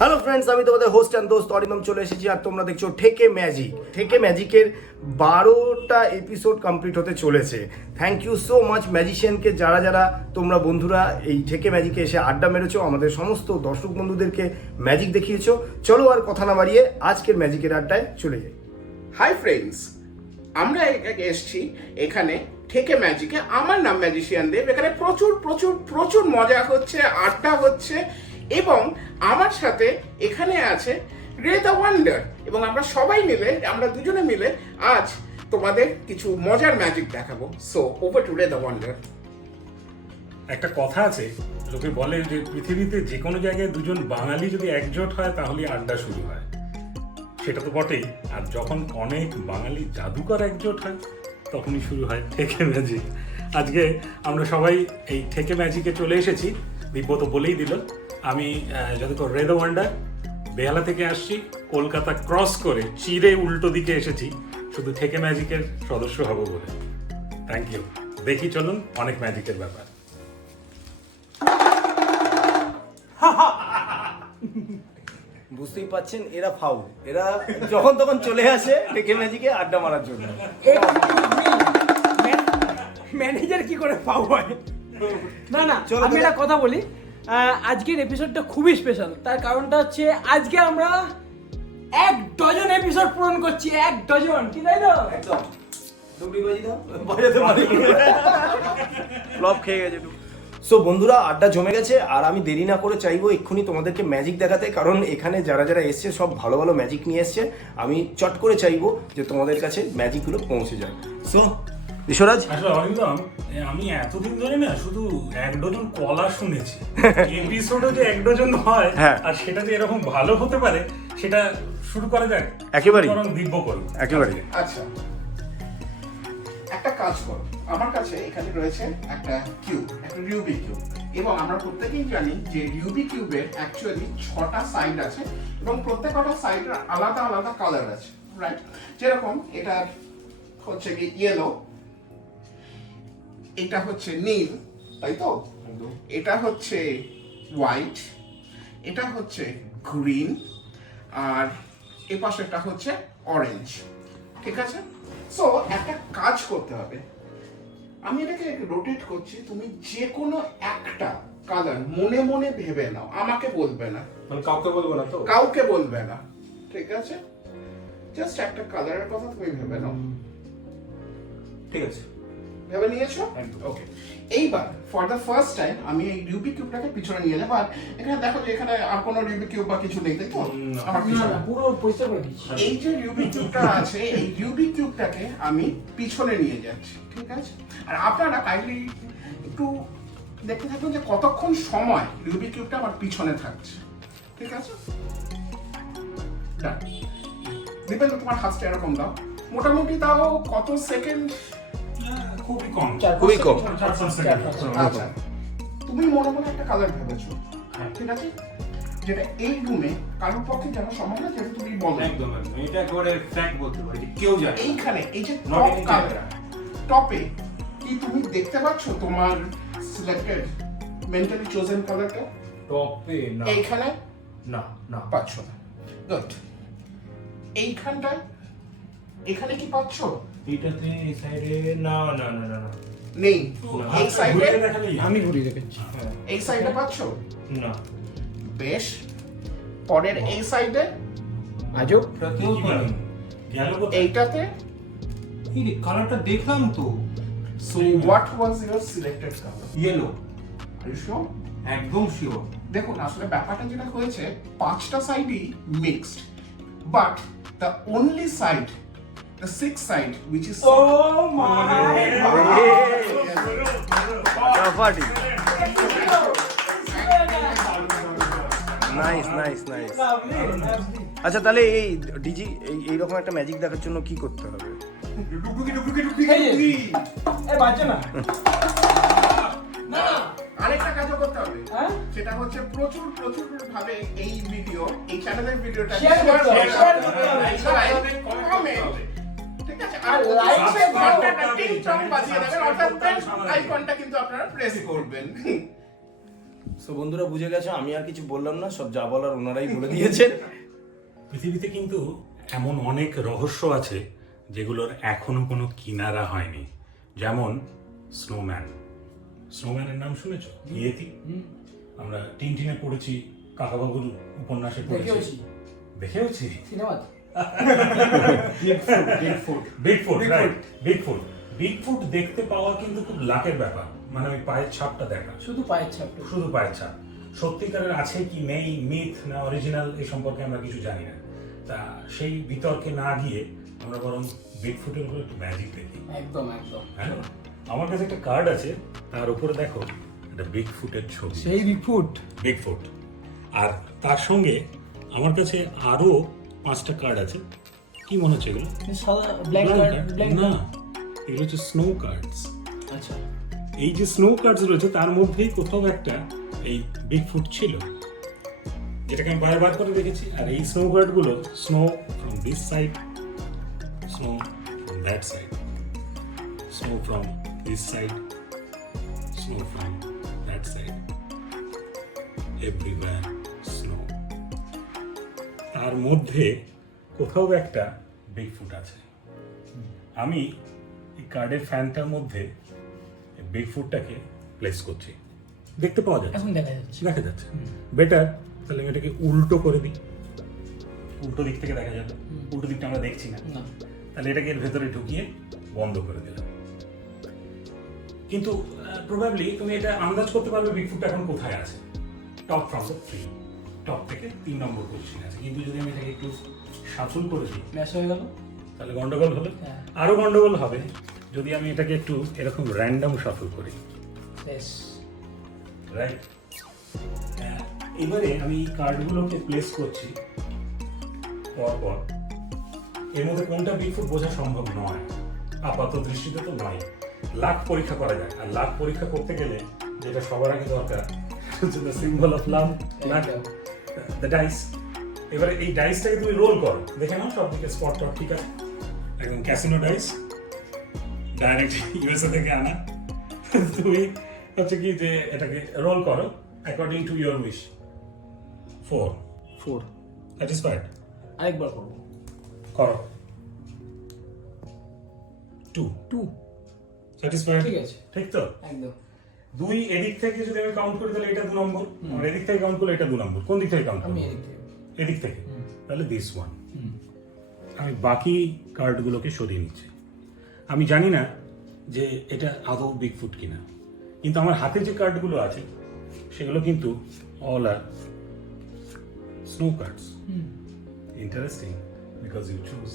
Hello friends, আমি তোমাদের host and দোস্ত অরিন্দম চলে এসেছি। আর তোমরা দেখছো ঠেকে ম্যাজিক। ঠেকে ম্যাজিকের 12টা এপিসোড কমপ্লিট হতে চলেছে। থ্যাংক ইউ সো মাচ ম্যাজিশিয়ানকে, যারা যারা তোমরা বন্ধুরা এই ঠেকে ম্যাজিকে এসে আড্ডা মেরেছো, আমাদের সমস্ত দর্শক বন্ধুদেরকে ম্যাজিক দেখিয়েছো। চলো আর কথা না বাড়িয়ে আজকের ম্যাজিকের আড্ডায় চলে যাই। হাই ফ্রেন্ডস, আমরা এসেছি এখানে ঠেকে ম্যাজিকে। আমার নাম ম্যাজিশিয়ান দেব। এখানে প্রচুর প্রচুর প্রচুর মজা হচ্ছে, আড্ডা হচ্ছে, এবং আমার সাথে এখানে আছে রে দ্য ওয়ান্ডার। এবং আমরা সবাই মিলে, আমরা দুজনে মিলে আজ তোমাদের কিছু মজার ম্যাজিক দেখাবো। সো ওভার টু রে দ্য ওয়ান্ডার। একটা কথা আছে, লোকে বলে যে পৃথিবীতে যে কোনো জায়গায় দুজন বাঙালি যদি একজোট হয় তাহলে আড্ডা শুরু হয়। সেটা তো বটেই। আর যখন অনেক বাঙালি জাদুকর একজোট হয় তখনই শুরু হয় ঠেকে ম্যাজিক। আজকে আমরা সবাই এই ঠেকে ম্যাজিকে চলে এসেছি। দিব্য তো বলেই দিল, আমি যতক্ষণ রে দ্য ওয়ান্ডার বেহালা থেকে আসছি, কলকাতা ক্রস করে চিরে উল্টো দিকে এসেছি শুধু ঠেকে ম্যাজিকের সদস্য হব বলে। Thank you. দেখি চলুন অনেক ম্যাজিকের ব্যাপার। বুঝতেই পাচ্ছেন, এরা ফাউল। এরা যখন তখন চলে আসে ঠেকে ম্যাজিকে আড্ডা মারার জন্য। ম্যানেজার কি করে পাও হয়? না না, চলো আমি একটা কথা বলি। আজকের এপিসোডটা খুবই স্পেশাল। তার কারণটা হচ্ছে আজকে আমরা 1 ডজন এপিসোড পূরণ করছি। 1 ডজন, কি তাই তো? একদম ডুবলি বাজি দাও, বাজাতে পারি। ফ্লপ খেয়ে গেছে একটু। সো বন্ধুরা, আড্ডা জমে গেছে আর আমি দেরি না করে চাইবো এক্ষুনি তোমাদেরকে ম্যাজিক দেখাতে। কারণ এখানে যারা যারা এসছে সব ভালো ভালো ম্যাজিক নিয়ে এসছে। আমি চট করে চাইবো যে তোমাদের কাছে ম্যাজিকগুলো পৌঁছে যায়। সো বিশ্বরাজ, আসলে অরিন্দম, আমি এতদিন ধরে না শুধু 1 ডজন কলা শুনেছি। এপিসোডে যে 1 ডজন হয় হ্যাঁ। আর সেটা যে এরকম ভালো হতে পারে, সেটা শুরু করা যাক। একেবারেই। বরং দিব্য করুন একেবারে। আচ্ছা, একটা কাজ করো। আমার কাছে এখানে রয়েছে একটা কিউব, একটা রিউবিক কিউব। এবং আমরা প্রত্যেকেই জানি যে রিউবিক কিউবের অ্যাকচুয়ালি 6টা সাইড আছে এবং প্রত্যেকটা সাইডের আলাদা আলাদা কালার আছে, রাইট? যেরকম এটা হচ্ছে কি ইয়েলো, এটা হচ্ছে নীল, তাই তো? এটা হচ্ছে হোয়াইট, এটা হচ্ছে গ্রিন, আর এ পাশেটা হচ্ছে অরেঞ্জ। ঠিক আছে? সো একটা কাজ করতে হবে। আমি এটাকে রোটেট করছি, তুমি যে কোনো একটা কালার মনে মনে ভেবে নাও, আমাকে বলবে না, মানে কাউকে বলবো না তো? কাউকে বলবে না, ঠিক আছে? জাস্ট একটা কালারের কথা তুমি ভেবে নাও। ঠিক আছে, ভেবে নিয়েছো? একদম। ওকে, এইবার ফর দ্য ফার্স্ট টাইম আমি এই রুবিক কিউবটাকে পিছনে নিয়ে যাবো। আর এখানে দেখো যে এখানে আর কোনো রুবিক কিউব বা কিছু নেই, তাই তো? আমার না পিছনে না, পুরো পরিষ্কার করে দিচ্ছি। এই যে রুবিক কিউবটা আছে, এই রুবিক কিউবটাকে আমি পিছনে নিয়ে যাচ্ছি, ঠিক আছে? আর আপনারা কাইন্ডলি একটু দেখতে থাকুন যে কতক্ষণ সময় রুবিক কিউবটা আমার পিছনে থাকছে, ঠিক আছে? দিবেন তোমার হাতটা এরকম দাও, মোটামুটি তাও কত সেকেন্ড? খুবই কম। খুবই কম। 4 সেকেন্ড। আচ্ছা, তুমি মনে মনে একটা কালার ভেবেছো, ঠিক আছে? যেটা এই রুমে কারোর পক্ষে জানা সম্ভব না, যেটা তুমি বলো। একদম একদম, এটা একবারে ফ্যাক্ট বলতে পারি যে কেউ জানে না। এইখানে এই যে Not top in colour, camera. টপে কি তুমি দেখতে পাচ্ছ তোমার সিলেক্টেড মেন্টালি চোজেন কালারটা? টপে না, এইখানে না না পাচ্ছ না। গুড। এইখানটায়, এখানে কি পাচ্ছ? এইটাতে এই সাইডে না না না না না নেই। না। এই সাইডে, ঘুরিয়ে দেখালেই হবে। আমি ঘুরিয়ে রেখেছি। হ্যাঁ, এই সাইডে পাচ্ছ? না। বেশ। পরের এই সাইডে, আজব। এটা কেউ কি জানে বলেন? না। গেল কোথায়? এইটাতে। এই রে, কালারটা দেখলাম তো, So what was your selected color? Yellow. Are you sure? একদম শিওর। দেখুন, আসলে ব্যাপারটা যেটা হয়েছে, 5টা সাইডই mixed, but the only side, the six side which is oh my party. Nice nice nice. আচ্ছা, তাহলে এই ডিজি এইরকম একটা ম্যাজিক দেখার জন্য কি করতে হবে? বাজে না। আরেকটা কাজও করতে হবে। হ্যাঁ? সেটা হচ্ছে প্রচুর প্রচুর ভাবে এই ভিডিও, এই চ্যানেলের ভিডিওটা Share করতে হবে, share করতে হবে। comment, ঠিক আছে? আর আর like এ ঘন্টাটা টিং টং বাজিয়ে দেবেন, অর্থাৎ আইকনটা কিন্তু আপনারা প্রেস করবেন। তো বন্ধুরা বুঝে গেছো, আমি আর কিছু বললাম না, সব যা বলার ওনারাই বলে দিয়েছেন। পৃথিবীতে কিন্তু এমন অনেক রহস্য আছে যেগুলোর এখনো কোনো কিনারা হয়নি। যেমন স্নোম্যান। স্নোম্যানের নাম শুনেছো? ইয়েতি। আমরা টিনটিনে পড়েছি, কাকাবাবুর উপন্যাসে পড়েছি, দেখেওছি। বিগফুট দেখতে পাওয়া কিন্তু খুব লাকের ব্যাপার, মানে ওই পায়ের ছাপটা দেখা, শুধু পায়ের ছাপ। শুধু পায়ের ছাপ। সত্যিকারের আছে কি নেই, মিথ না অরিজিনাল, এই সম্পর্কে আমরা কিছু জানি না। তা সেই বিতর্কে না গিয়ে আমরা বরং বিগফুটের উপর একটু ম্যাজিক দেখি। একদম একদম। হ্যাঁ, আমার কাছে একটা কার্ড আছে, তার উপরে দেখো একটা বিগফুটের ছবি। সেই বিগফুট। বিগফুট। আর তার সঙ্গে আমার কাছে আরো 5টা কার্ড আছে। কি মনে হচ্ছে এগুলো? সাদা black Blank card, card? Black না, এগুলো হচ্ছে স্নো কার্ডস। আচ্ছা। এই যে স্নো কার্ডস রয়েছে তার মধ্যেই কোথাও একটা এই বিগফুট ছিল, যেটাকে আমি বারবার করে দেখেছি। আর এই স্নো কার্ড গুলো snow from this side, snow from that side, snow from this side, snow from that side, everywhere snow. তার মধ্যে কোথাও একটা বিগফুট আছে। আমি এই কার্ডের ফ্যানটার মধ্যে বিগফুটটাকে প্লেস করছি, দেখতে পাওয়া যাচ্ছে, এখন দেখা যাচ্ছে। দেখা যাচ্ছে। বেটার তাহলে আমি এটাকে উল্টো করে দিই, উল্টো দিক থেকে দেখা যাবে। উল্টো দিকটা আমরা দেখছি না, না। তাহলে এটাকে এর ভেতরে ঢুকিয়ে বন্ধ করে দিলাম। কিন্তু প্রবাবলি তুমি এটা আন্দাজ করতে পারবে বিগফুটটা এখন কোথায় আছে। Top from the tree, top থেকে 3 নম্বর পজিশনে আছে। কিন্তু যদি আমি এটাকে একটু শাফল করে দিই ম্যাচ হয়ে গেল, তাহলে গন্ডগোল হলো। হ্যাঁ। আরো গন্ডগোল হবে যদি আমি এটাকে একটু এরকম র্যান্ডম শাফল করি। শেষ। রাইট। এবারে আমি কার্ডগুলোকে প্লেস করছি পরপর। এর মধ্যে কোনটা বিগফুট বোঝা সম্ভব নয়, আপাত দৃষ্টিতে তো নয়। লাখ পরীক্ষা করা যায়, আর লাখ পরীক্ষা করতে গেলে যেটা সবার আগে দরকার হচ্ছে the symbol of love, the dice. এবারে এই ডাইসটাকে তুমি রোল করো, দেখে নাও সব দিকে স্পট টপ ঠিক আছে, একদম ক্যাসিনো ডাইস, ডাইরেক্ট ইউএসএ থেকে আনা। তুমি হচ্ছে কি যে এটাকে রোল করো according to your wish. 4 satisfied? আরেকবার করবো। করো। 2 স্যাটিসফাইড? ঠিক আছে। ঠিক তো? একদম। 2 এদিক থেকে যদি আমি কাউন্ট করি তাহলে এটা 2 নম্বর, আর এদিক থেকে কাউন্ট করলে এটা 2 নম্বর। কোন দিক থেকে কাউন্ট আমি করব? এদিক থেকে। এদিক থেকে। তাহলে দিস ওয়ান। আমি বাকি কার্ডগুলোকে সরিয়ে নিচ্ছি। আমি জানি না যে এটা আদৌ বিগফুট কিনা, কিন্তু আমার হাতে যে কার্ডগুলো আছে সেগুলো কিন্তু all are snow cards. Interesting because you choose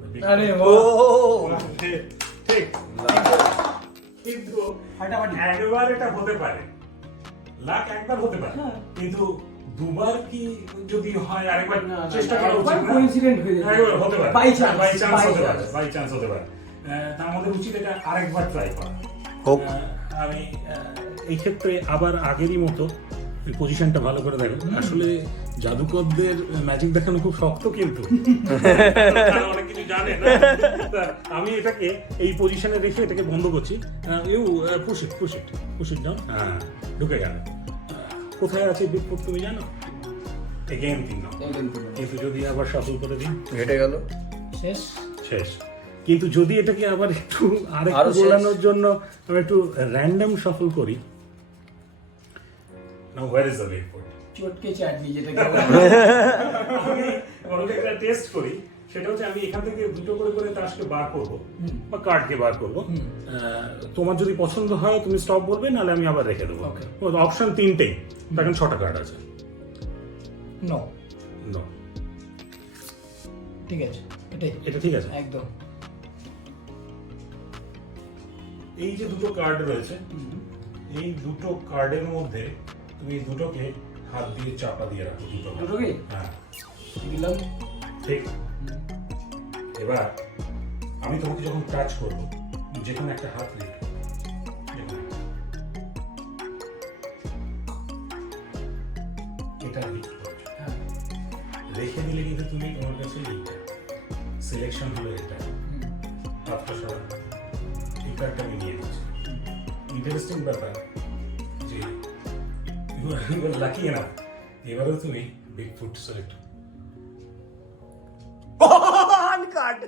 the big. আরে ও ঠিক। কিন্তু ফাটাফাটি। একবার এটা হতে পারে, লাখ একবার হতে পারে, কিন্তু দুবার কি যদি হয় আরেকবার না, না, চেষ্টা না, করা একবার উচিত না? coincident হয়ে যেতে পারে। একবার হতে পারে, By chance, by chance by হতে পারে, chance। বাই চান্স হতে পারে। তা আমাদের উচিত এটা আরেকবার ট্রাই করা। হোক। আমি এই ক্ষেত্রে আবার আগেরই মতো পজিশনটা ভালো করে দেখো। আসলে জাদুকরদের ম্যাজিক দেখানো খুব শক্ত, কিন্তু তারা অনেক কিছু জানে না। তা আমি এটাকে এই পজিশনে রেখে এটাকে বন্ধ করছি। You push it down. হ্যাঁ, ঢুকে গেল। কোথায় আছে বিগফুট তুমি জানো? Again 3 number. কিন্তু যদি আবার সফল করে দিই, ঘেটে গেল। শেষ। শেষ। কিন্তু যদি এটাকে আবার একটু আরো আরেকটু শেষ। বোলানোর জন্য আমি একটু র্যান্ডম সফল করি। নাও হোয়ার ইজ দ্য বিগফুট? চটকে চাটনি যেটা আমি বরং একটা টেস্ট করি। সেটা হচ্ছে আমি এখান থেকে দুটো করে করে তাসকে বার করব বা কার্ডকে বার করব। তোমার যদি পছন্দ হয় তুমি স্টপ বলবে, নাহলে আমি আবার রেখে দেবো। অপশন 3টেই, এখন 6টা কার্ড আছে। নো। নো। ঠিক আছে, এটাই। এটা ঠিক আছে। একদম। এই যে দুটো কার্ড রয়েছে, এই দুটো কার্ডের মধ্যে তুমি দুটোকে হাত দিয়ে চাপা দিয়ে রাখো। দুটোকে? হ্যাঁ, দিলাম। ঠিক। এবার আমি তোমাকে যখন টাচ করবো, যেখানে একটা হাত রেখে, এটা লিফট করছো। হ্যাঁ। রেখে দিলে কিন্তু তুমি তোমার কাছে এইটা সিলেকশন হলো, এটা হাতটা সরা, এই কার্ডটা আমি নিয়ে নিচ্ছি। ইন্টারেস্টিং ব্যাপার যে এবার লাকি না, এবারে তুমি বিগ ফুট সিলেক্ট। আনকাট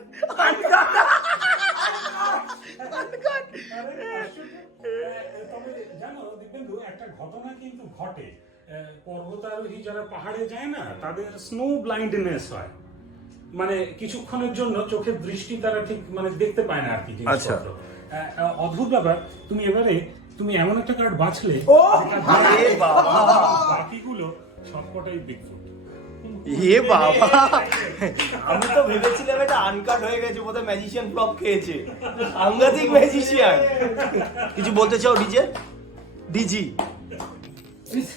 তবে জানো দিব্যেন্দু, একটা ঘটনা কিন্তু ঘটে, পর্বতারোহী যারা পাহাড়ে যায় না তাদের স্নো ব্লাইন্ডনেস হয়, মানে কিছুক্ষণের জন্য চোখের দৃষ্টি তারা ঠিক মানে দেখতে পায় না আর কি জিনিসপত্র। অদ্ভুত ব্যাপার। তুমি এমন একটা কার্ড বাছলে বাকিগুলো সবকটাই বিগফুট। এ বাবা, আমি তো ভেবেছিলাম এটা আনকাট হয়ে গেছে, বোধহয় ম্যাজিশিয়ান ফ্লপ খেয়েছে। সাংঘাতিক ম্যাজিশিয়ান। কিছু বলতে চাও ডিজে? ডিজি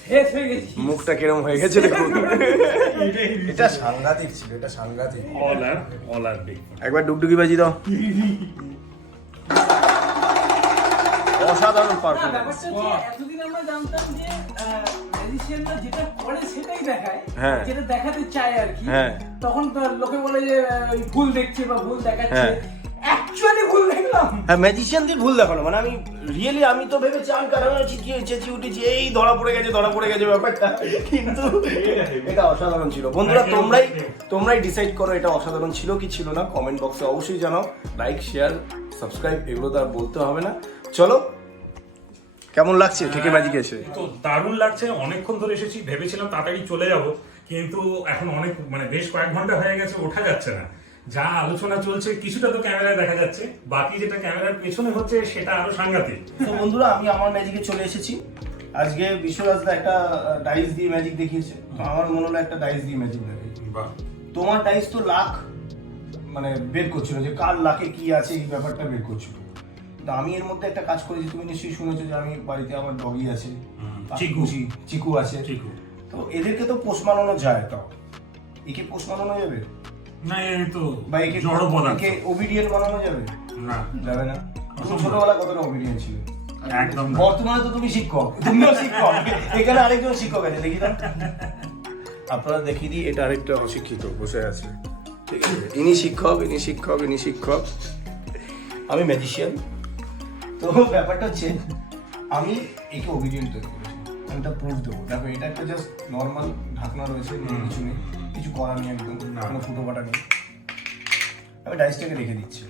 শেষ হয়ে গেছি। মুখটা কিরম হয়ে গেছে দেখুন। এটা সাংঘাতিক ছিল, এটা সাংঘাতিক। অল আর বিগ। একবার ডুগডুগি বাজি দাও। অসাধারণ না, পারফরম্যান্স। ব্যাপারটা হচ্ছে, এতদিন আমরা জানতাম যে ম্যাজিশিয়ানরা যেটা করে সেটাই দেখায়, হ্যাঁ। যেটা দেখাতে চায় আর কি। হ্যাঁ। তখন তো লোকে বলে যে ভুল দেখছে বা ভুল দেখাচ্ছে, হ্যাঁ। অ্যাকচুয়ালি ভুল দেখলাম। হ্যাঁ, ম্যাজিশিয়ানদের ভুল দেখানো মানে আমি তো ভেবেছি আনকাট, আমি চেঁচিয়ে উঠেছি এই ধরা পড়ে গেছে ব্যাপারটা, কিন্তু এটা অসাধারণ ছিল। বন্ধুরা তোমরাই ডিসাইড করো এটা অসাধারণ ছিল কি ছিল না, কমেন্ট বক্সে অবশ্যই জানাও। লাইক, শেয়ার, সাবস্ক্রাইব এগুলো তো আর বলতে হবে না। চলো, কেমন লাগছে থেকে ম্যাজিক এসে? তো দারুণ লাগছে, অনেকক্ষণ ধরে এসেছি, ভেবেছিলাম তাড়াতাড়ি চলে যাব, কিন্তু এখন অনেক মানে বেশ কয়েক ঘন্টা হয়ে গেছে, ওঠা যাচ্ছে না। যা আলোচনা চলছে কিছুটা তো ক্যামেরায় দেখা যাচ্ছে, বাকি যেটা ক্যামেরার পেছনে হচ্ছে সেটা আরো সাংঘাতিক। তো বন্ধুরা, আমি আমার ম্যাজিকে চলে এসেছি। আজকে বিশ্বরাজদা একটা ডাইস দিয়ে ম্যাজিক দেখিয়েছে, তো আমার মনে হলো একটা ডাইস দিয়ে ম্যাজিক দেখিয়েছে। বাহ, তোমার ডাইস তো লাখ মানে বের করছিল, যে কার লাখে কি আছে এই ব্যাপারটা বের করছিল। তো আমি এর মধ্যে একটা কাজ করেছি, তুমি নিশ্চয়ই শুনেছো যে আমি বাড়িতে আমার ডগি আছে, চিকু আছে। চিকু। তো এদেরকে তো পোষ মানানো যায়, তাও একে পোষ মানানো যাবে না, এই তো বা একে জড় পদার্থ। ওবিডিয়েন্ট বানানো যাবে? না, যাবে না। তুমি ছোটবেলা কতটা ওবিডিয়েন্ট ছিল? একদম না। বর্তমানে তো তুমি শিক্ষক, তুমিও শিক্ষক, এখানে আরেকজন শিক্ষক আছে, দেখি না আপনারা দেখিয়ে দিই। এটা আরেকটা অশিক্ষিত বসে আছে, ঠিক আছে? ইনি শিক্ষক, আমি ম্যাজিশিয়ান। তো ব্যাপারটা হচ্ছে, আমি একে ওবিডিয়েন্ট তৈরি করেছি, আমি এটা প্রুফ দেবো। দেখো, এটা একটা জাস্ট নর্মাল ঢাকনা রয়েছে, কিছু নেই, কিছু করার নেই, একদম কোনো ফুটো ফাটা নেই। আমি ডাইসটাকে রেখে দিচ্ছি।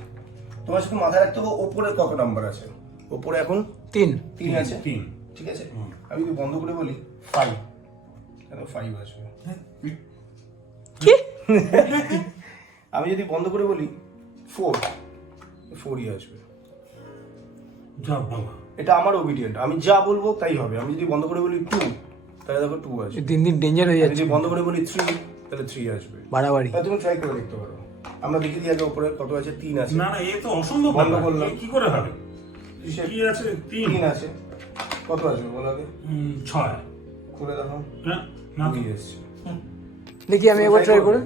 তোমার শুধু মাথায় রাখতে হবে ওপরে কত নাম্বার আছে। ওপরে এখন 3 আছে, 3 ঠিক আছে? আমি যদি বন্ধ করে বলি 5, তাহলে 5 আসবে। কি? আমি যদি বন্ধ করে বলি 4ই আসবে। যা বাবা, এটা আমার ওবিডিয়েন্ট, আমি যা বলবো তাই হবে। আমি যদি বন্ধ করে বলি 2, তাহলে দেখো 2 আসবে। দিন দিন ডেঞ্জার হয়ে আমি যাচ্ছে, যদি বন্ধ করে বলি 3, তাহলে 3 আসবে। বাড়াবাড়ি। তাহলে তুমি ট্রাই করে দেখতে পারো। আমরা দেখে দিই আগে ওপরে কত আছে। 3 আছে। না এ তো অসম্ভব। বন্ধ ব্যাপার। করলাম। এ কি করে হবে? কি আছে? 3 আছে। কত আসবে বলো আগে? 6। খুলে দেখো, না 2 এসছে। দেখি আমি একবার ট্রাই করে।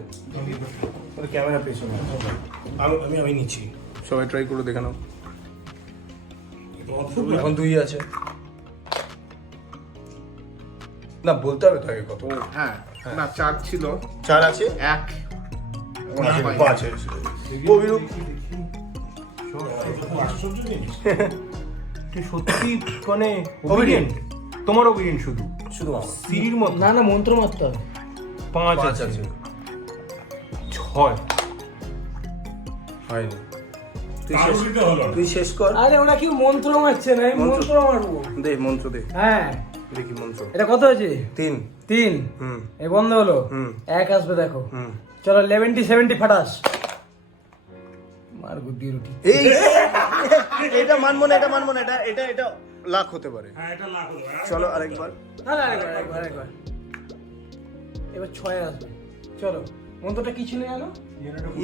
ক্যামেরা পেছনে আমি নিচ্ছি, সবাই ট্রাই করে দেখে নাও। অদ্ভুত এখন 2 আছে না, বলতে হবে তো আগে কত। হ্যাঁ, না 4 ছিল, 4 আছে, 1 5 আছে। অভিরূপ আশ্চর্য জিনিস। তুই সত্যি মানে ওবিডিয়েন্ট? তোমার ওবিডিয়েন্ট শুধু শুধু আমার সিঁড়ির মতো? না মন্ত্র মারতে হবে। 5 5 আছে, আছে, 6 হয়নি। তাড়িত হলো না। তুই শেষ কর। আরে ওরা কি মন্ত্র মারছে না, আমি মন্ত্র মারবো। দে মন্ত্র দে, হ্যাঁ, দেখি মন্ত্র। এটা কত আছে? 3। 3। এই বন্ধ হলো। 1 আসবে দেখো। চলো 70 ফাটাস। মার গুদ্দি রুটি। এই এটা মানবো না, এটা লাখ হতে পারে। হ্যাঁ, এটা লাখ হলো। চলো আরেকবার। না আরেকবার। এবার 6 আসবে। চলো, মন্ত্রটা কি ছিল জানো?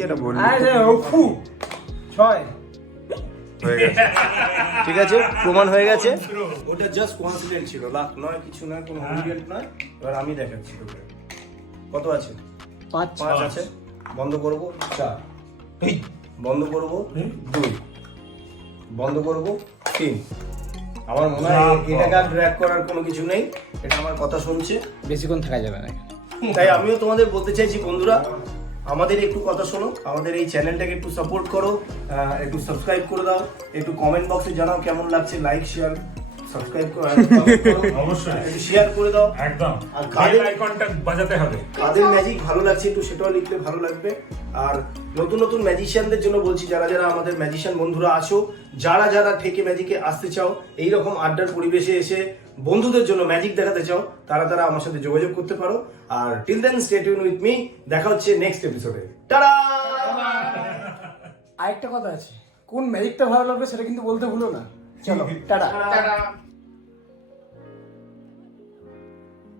এটা বলি আরে ওফু 6 হয়ে গেছে, ঠিক আছে, প্রমাণ হয়ে গেছে। ওটা জাস্ট কোইন্সিডেন্ট ছিল, লাখ নয়, কিছু নয়, কোনো ওবিডিয়েন্ট নয়। এবার আমি দেখাচ্ছি তোকে কত আছে। 5 আছে। বন্ধ করব 4, বন্ধ করব 2, বন্ধ করব 3। আমার মনে হয় এটাকে আর ড্র্যাগ করার কোনো কিছু নেই, এটা আমার কথা শুনছে। বেশিক্ষণ থাকা যাবে না। তাই আমিও তোমাদের বলতে চাইছি, বন্ধুরা আমাদের একটু কথা শোনো, আমাদের এই চ্যানেলটাকে একটু সাপোর্ট করো, একটু সাবস্ক্রাইব করে দাও, একটু কমেন্ট বক্সে জানাও কেমন লাগছে, লাইক শেয়ার সাবস্ক্রাইব করো, অবশ্যই। একটু শেয়ার করে দাও। একদম আর বেল কাদের- আইকনটা বাজাতে হবে। কাদের ম্যাজিক ভালো লাগছে একটু সেটাও লিখলে ভালো লাগবে। আর নতুন নতুন ম্যাজিশিয়ানদের জন্য বলছি, যারা যারা আমাদের ম্যাজিশিয়ান বন্ধুরা আছো, যারা যারা ঠেকে ম্যাজিকে আসতে চাও, এইরকম আড্ডার পরিবেশে এসে বন্ধুদের জন্য ম্যাজিক দেখাতে চাও, তারা তারা আমার সাথে যোগাযোগ করতে পারো। আর till then stay tune with me, দেখা হচ্ছে নেক্সট এপিসোডে। টাটা। আরেকটা কথা আছে, কোন ম্যাজিকটা ভালো লাগবে সেটা কিন্তু বলতে ভুলো না। চলো টাটা। টাটা।